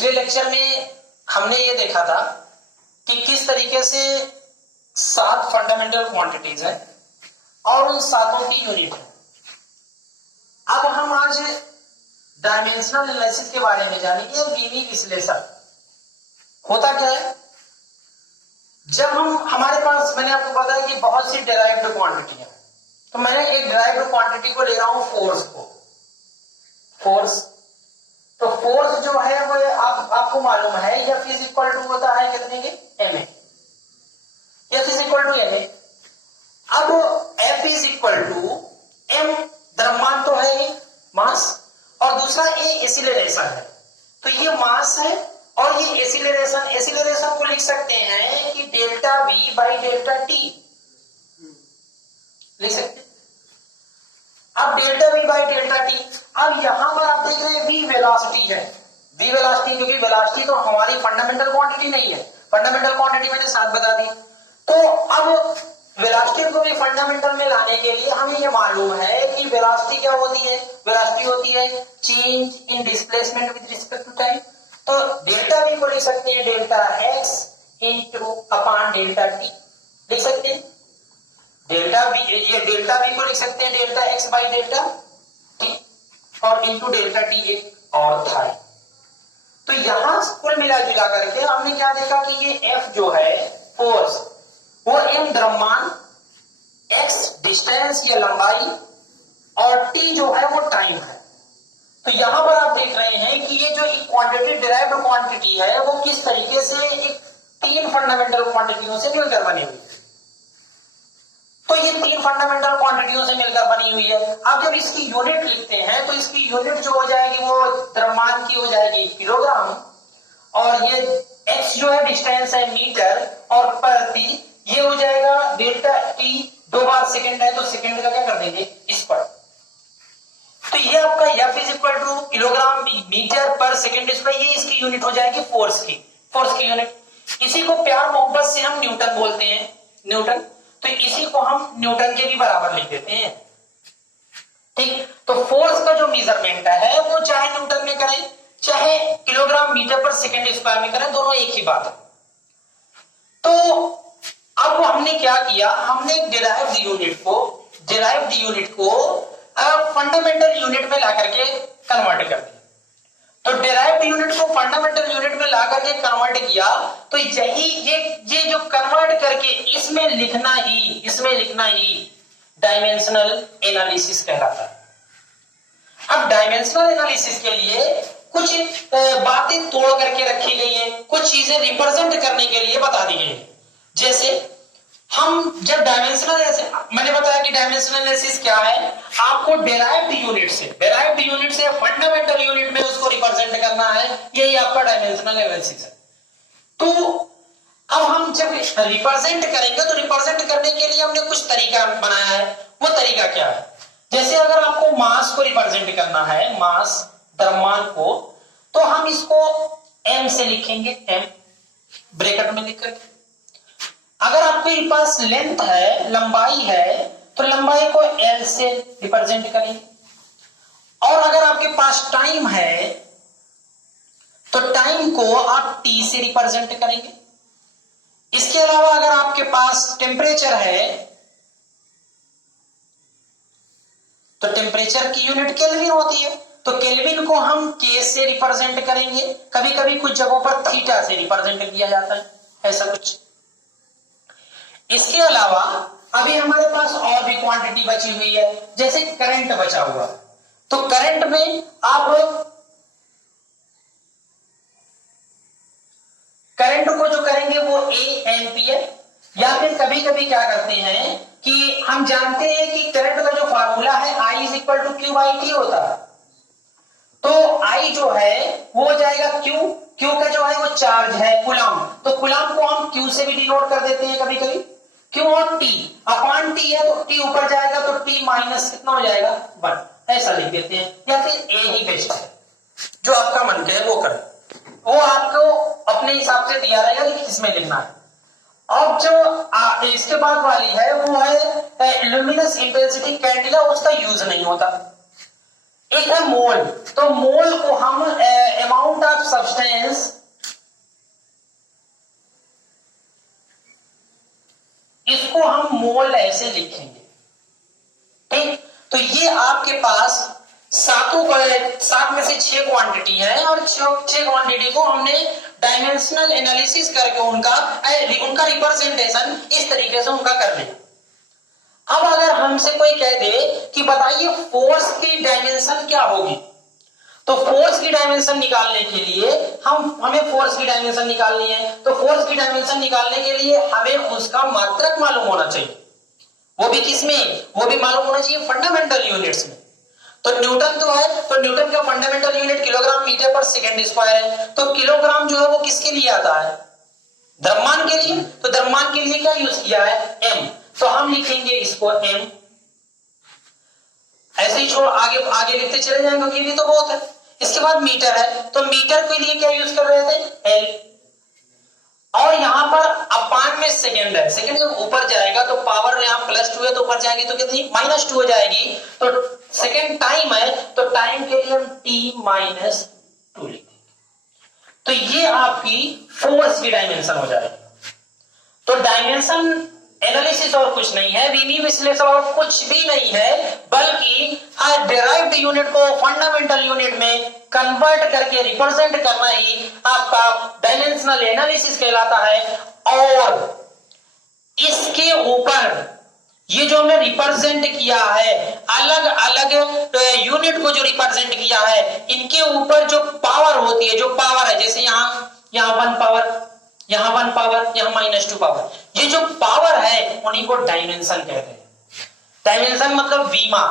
पिछले लेक्चर में हमने ये देखा था कि किस तरीके से 7 फंडामेंटल क्वांटिटीज है और उन सातों की यूनिट है। अब हम आज डायमेंशनल एनालिसिस के बारे में जानेंगे और वीवी विश्लेषण होता क्या है। जब हमारे पास, मैंने आपको बताया कि बहुत सी डिराइव्ड क्वांटिटी है, तो मैंने एक डिराइव्ड क्वांटिटी को ले रहा हूं फोर्स को। फोर्स, तो फोर्स जो है वो आपको मालूम है F इज इक्वल टू होता है कितने के, ma। F is equal to ma। अब F is equal to m, द्रव्यमान तो है मास, और दूसरा a एक्सीलरेशन है। तो ये मास है और ये एक्सीलरेशन को लिख सकते हैं कि delta v by delta t लिख सकते हैं। अब delta v by delta t, अब यहां पर आप देख रहे हैं v वेलोसिटी है, v वेलोसिटी, क्योंकि वेलोसिटी तो हमारी फंडामेंटल क्वांटिटी नहीं है, फंडामेंटल क्वांटिटी मैंने 7 बता दी। तो अब वेलोसिटी को भी फंडामेंटल में लाने के लिए हमें ये मालूम है कि वेलोसिटी क्या होती है, वेलोसिटी होती है change in displacement with respect to time. तो डेल्टा v को लिख सकते हैं delta x into upon delta t लिख सकते हैं। डेल्टा v, ये डेल्टा v को लिख सकते हैं delta x by delta t, और इंटू डेल्टा t एक और था। तो यहां कुल मिला जुला करके हमने क्या देखा कि ये f जो है फोर्स, वो m द्रव्यमान, x डिस्टेंस या लंबाई, और t जो है वो टाइम है। तो यहां पर आप देख रहे हैं कि ये जो क्वांटिटी डिराइव्ड क्वांटिटी है वो किस तरीके से एक 3 फंडामेंटल क्वांटिटियों से मिलकर बनी हुई है। तो ये 3 फंडामेंटल क्वांटिटियों से मिलकर बनी हुई है। अब जब इसकी यूनिट लिखते हैं तो इसकी यूनिट जो हो जाएगी वो द्रव्यमान की हो जाएगी किलोग्राम, और ये x जो है डिस्टेंस है मीटर, और प्रति ये हो जाएगा डेल्टा t, 2 बार सेकंड है तो सेकंड का क्या कर देंगे इस पर। तो ये आपका F is equal to kilogram metre पर सेकंड स्क्वायर, ये इसकी यूनिट हो जाएगी फोर्स की यूनिट। इसी को प्यार मोहब्बत से हम न्यूटन बोलते हैं, न्यूटन। तो इसी को हम न्यूटन के भी बराबर लिख देते हैं, ठीक। तो फोर्स का जो मेजरमेंट है वो चाहे न्यूटन में करें चाहे किलोग्राम मीटर पर सेकंड स्क्वायर में करें, दोनों एक ही बात है। तो अब हमने क्या किया, हमने डिराइव्ड यूनिट को फंडामेंटल यूनिट में ला करके कन्वर्ट कर दिया। तो डिराइव्ड यूनिट को फंडामेंटल यूनिट में ला करके कन्वर्ट किया, तो ये जो कन्वर्ट करके इसमें लिखना ही डायमेंशनल एनालिसिस कहलाता है। अब डायमेंशनल एनालिसिस के लिए कुछ बातें तोड़ करके रखी गई है, कुछ चीजें रिप्रेजेंट करने के लिए बता दी गई है। जैसे हम जब मैंने बताया कि डायमेंशनल एनालिसिस क्या है, आपको डिराइव्ड यूनिट से फंडामेंटल यूनिट में उसको रिप्रेजेंट करना है, यही आपका डायमेंशनल एनालिसिस है। तो अब हम जब रिप्रेजेंट करेंगे तो रिप्रेजेंट करने के लिए हमने कुछ तरीका बनाया है। वो तरीका क्या है, जैसे अगर आपको मास को रिप्रेजेंट करना है, मास द्रव्यमान को, तो हम इसको m से लिखेंगे, m ब्रैकेट में लिख करके। अगर आपके पास लेंथ है, लंबाई है, तो लंबाई को L से रिप्रेजेंट करेंगे। और अगर आपके पास टाइम है तो टाइम को आप T से रिप्रेजेंट करेंगे। इसके अलावा अगर आपके पास टेम्परेचर है तो टेम्परेचर की यूनिट केल्विन होती है, तो केल्विन को हम K से रिप्रेजेंट करेंगे। कभी कभी कुछ जगहों पर थीटा से रिप्रेजेंट किया जाता है, ऐसा कुछ। इसके अलावा अभी हमारे पास और भी क्वांटिटी बची हुई है, जैसे करंट बचा हुआ, तो करंट में आप करंट को जो करेंगे वो A एम्पियर, या फिर कभी कभी क्या करते हैं कि हम जानते हैं कि करंट का जो फार्मूला है I is equal to Q by T होता है। तो I जो है वो हो जाएगा Q का जो है वो चार्ज है कूलम, तो कूलम को हम Q से भी डिनोट कर देते हैं कभी कभी, Q और T अपॉन T है तो T ऊपर जाएगा तो T माइनस कितना हो जाएगा 1, ऐसा लिख देते हैं। या फिर A ही बेस्ट है, जो आपका मन करे वो करें, वो आपको अपने हिसाब से दिया रहेगा कि किसमें लिखना है। अब जो इसके बाद वाली है वो है लुमिनस इंटेंसिटी कैंडिला, उसका यूज नहीं होता। एक है मोल। तो मोल को हम अमाउंट ऑफ सब्सटेंस, इसको हम मोल ऐसे लिखेंगे, ठीक। तो ये आपके पास सात में से 6 क्वांटिटी है और 6 क्वांटिटी को हमने डायमेंशनल एनालिसिस करके उनका रिप्रेजेंटेशन इस तरीके से उनका कर लिया। अब अगर हमसे कोई कह दे कि बताइए फोर्स की डायमेंशन क्या होगी, तो फोर्स की डायमेंशन निकालने के लिए हमें फोर्स की डायमेंशन निकालनी है। तो फोर्स की डायमेंशन निकालने के लिए हमें उसका मात्रक मालूम होना चाहिए, वो भी किसमें, वो भी मालूम होना चाहिए फंडामेंटल यूनिट्स में। तो न्यूटन तो है, तो न्यूटन का फंडामेंटल यूनिट किलोग्राम मीटर पर सेकंड स्क्वायर है। तो किलोग्राम जो है वो किसके लिए आता है, द्रव्यमान के लिए। तो द्रव्यमान के लिए क्या यूज किया है, एम। तो हम लिखेंगे इसको एम, ऐसे ही छोड़ आगे आगे लिखते चले जाएंगे क्योंकि भी तो बहुत है। इसके बाद मीटर है, तो मीटर के लिए क्या यूज कर रहे थे, एल। और यहां पर अपान में सेकंड है, सेकंड जब ऊपर जाएगा तो पावर यहां +2 है, तो ऊपर जाएगी तो कितनी -2 हो जाएगी। तो सेकंड टाइम है, तो टाइम के लिए हम t-2 लिखेंगे। तो ये आपकी फोर्स की डायमेंशन हो जाएगी। तो डायमेंशन एनालिसिस और कुछ नहीं है, विधि विश्लेषण और कुछ भी नहीं है, बल्कि हर डिराइव्ड यूनिट को फंडामेंटल यूनिट में कन्वर्ट करके रिप्रेजेंट करना ही आपका डायमेंशनल एनालिसिस कहलाता है। और इसके ऊपर ये जो हमने रिप्रेजेंट किया है, अलग अलग यूनिट को जो रिप्रेजेंट किया है, इनके ऊपर जो पावर होती है, जो पावर है, जैसे यहाँ 1 पावर, यहाँ 1 पावर, यहाँ -2 पावर, ये जो पावर है उन्हीं को डायमेंशन कहते हैं। डायमेंशन मतलब बीमा,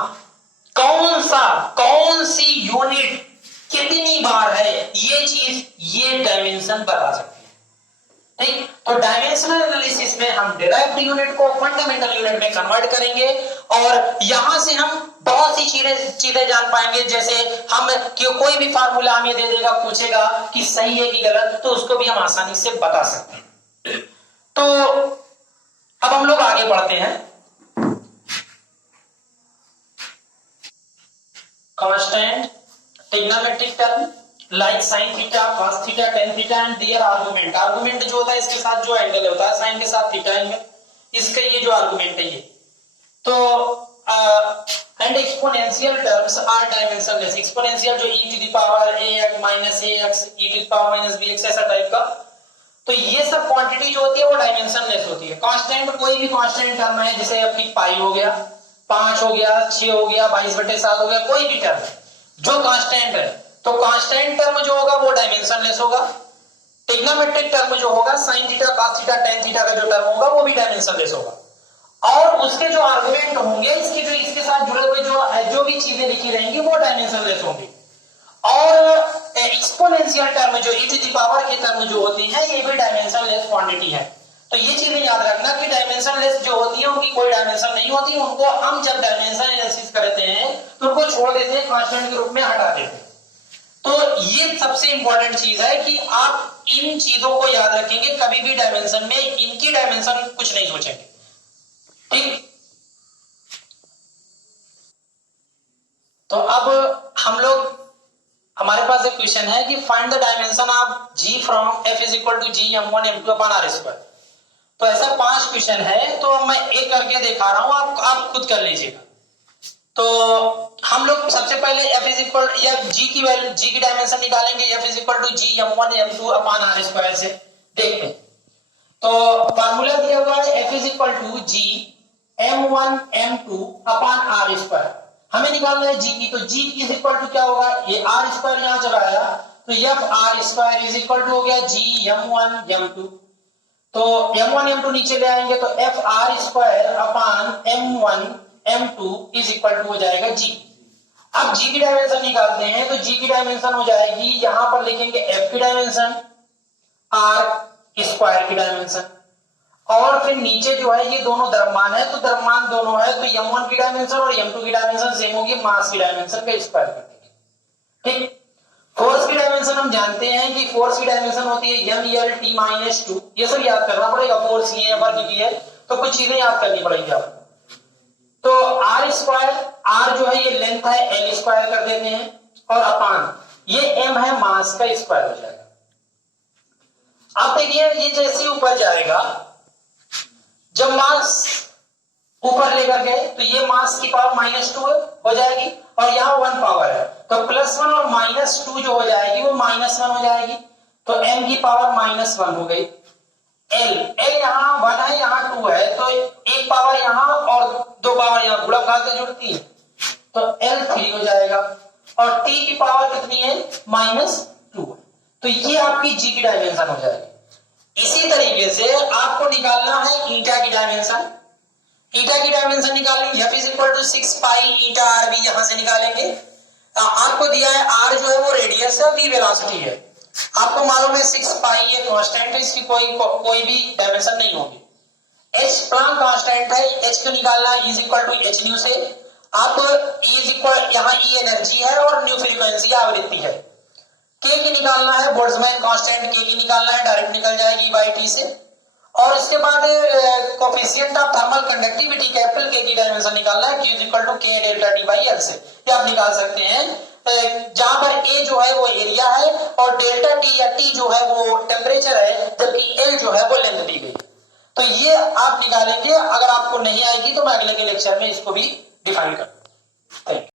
कौन सी यूनिट कितनी बार है, ये चीज ये डायमेंशन बता सकती है, ठीक। तो डायमेंशनल एनालिसिस में हम डिराइव्ड यूनिट को फंडामेंटल यूनिट में कन्वर्ट करेंगे और यहां से हम बहुत सी चीजें जान पाएंगे। जैसे हम कोई भी फार्मूला हमें दे देगा, पूछेगा कि सही है कि गलत, तो उसको भी हम आसानी से बता सकते हैं। तो अब हम लोग आगे बढ़ते हैं। Constant trigonometric term like sin theta, cos theta, tan theta and their argument. Argument जो होता है इसके साथ जो एंगल होता है, sin के साथ थीटा एंगल, इसका ये जो आर्गुमेंट है ये। तो and exponential terms are dimensionless. Exponential जो e to the power ax minus ax e to the power minus bx ऐसा टाइप का, तो ये सब क्वांटिटी जो होती है वो डायमेंशनलेस होती है। कांस्टेंट कोई भी कांस्टेंट टर्म है, जैसे आपकी पाई हो गया, 5 हो गया, 6 हो गया, 22/7 हो गया, कोई भी टर्म जो कांस्टेंट है, तो कांस्टेंट टर्म जो होगा वो डायमेंशनलेस होगा। ट्रिग्नोमेट्रिक टर्म जो होगा sin theta, cos theta, tan theta का जो टर्म होगा वो भी डायमेंशनलेस होगा। और उसके जो आर्गुमेंट होंगे, इसके साथ जुड़े हुए जो भी चीजें लिखी रहेंगी वो डायमेंशनलेस होंगी। और एक्सपोनेंशियल टर्म जो e टू द पावर की टर्म जो होती है, ये भी डायमेंशनलेस क्वांटिटी है। तो ये चीजें याद रखना कि डायमेंशनलेस जो होती है उनकी कोई डायमेंशन नहीं होती, उनको हम जब डायमेंशन एनालिसिस करते हैं तो उनको छोड़ देते हैं, कांस्टेंट के रूप में हटा देते हैं। तो ये सबसे इंपॉर्टेंट चीज है कि आप इन चीजों को याद रखेंगे, कभी भी डायमेंशन में इनकी डायमेंशन कुछ नहीं सोचेंगे, ठीक। तो अब हम लोग, हमारे पास एक क्वेश्चन है कि find the dimension of g from f is equal to g m1 m2 upon r square. तो ऐसा 5 क्वेश्चन है, तो मैं एक करके दिखा रहा हूं, आप खुद कर लीजिएगा। तो हम लोग सबसे पहले f इज इक्वल या g की वैल्यू, g की डायमेंशन निकालेंगे, f is equal to g m1 m2 upon r square से। देखते हैं, तो फार्मूला दिया हुआ है f is equal to g m1 m2 upon r square. हमें निकालना है g की, तो g इज इक्वल टू क्या होगा, ये r स्क्वायर यहां चला आया, तो f r square is equal to हो गया g m1 m2। तो m1 m2 नीचे ले आएंगे तो f r square upon m1 m2 is equal to हो जाएगा g। अब g की डायमेंशन निकालते हैं, तो g की डायमेंशन हो जाएगी, यहां पर लिखेंगे f की डायमेंशन, r स्क्वायर की डायमेंशन, और फिर नीचे जो है ये दोनों द्रव्यमान है, तो द्रव्यमान दोनों है, तो m1 की डायमेंशन और m2 की डायमेंशन सेम होगी, मास की डायमेंशन का स्क्वायर कर देंगे, ठीक। फोर्स की डायमेंशन हम जानते हैं कि फोर्स की डायमेंशन होती है mlt-2, ये सब याद करना पड़ेगा, फोर्स की है, वर्क की है, तो कुछ चीजें याद करनी पड़ेगी आपको। तो आर स्क्वायर, आर जो है ये लेंथ है, एल स्क्वायर कर देते हैं, और अपान ये एम है, मास का स्क्वायर हो जाएगा। आप देखिए ये जैसे ऊपर जाएगा, जब मास ऊपर लेकर गए तो ये मास की पावर -2 हो जाएगी, और यहाँ 1 पावर है, तो +1 और -2 जो हो जाएगी वो -1 हो जाएगी, तो m की पावर -1 हो गई। l यहाँ 1 है, यहाँ 2 है, तो एक पावर यहाँ और 2 पावर यहाँ गुणनखंड से जुड़ती है, तो l 3 हो जाएगा, और t की पावर कितनी है, -2, तो ये आपकी g की डायमेंशन हो जाएगी। इसी तरीके से आपको निकालना है ईटा की डायमेंशन। ईटा की डायमेंशन निकालेंगे, f = 6 पाई ईटा आर भी यहां से निकालेंगे। आपको दिया है r जो है वो रेडियस है, v वेलोसिटी है। आपको मालूम है 6 पाई ये कांस्टेंट है, इसकी कोई भी डायमेंशन नहीं होगी। h प्लांक कांस्टेंट है, h को निकालना है E h न्यू से। आप यहाँ E एनर्जी है और न्यू फ्रीक्वेंसी आवृत्ति है। k की निकालना है बोल्ट्जमैन कांस्टेंट, k की निकालना है, डायरेक्ट निकल जाएगी E/t से। और इसके बाद coefficient of thermal conductivity capital K की डायमेंशन निकालना है, Q = K डेल्टा T/L से। ये आप निकाल सकते हैं, जहां पर A जो है वो एरिया है और डेल्टा T या T जो है वो टेम्परेचर है, जबकि L जो है वो लेंथ दी गई। तो ये आप निकालेंगे। अगर आपको नहीं आएगी तो मैं अगले के लेक्चर में इसको भी डिफाइन करूंगा। Thank you.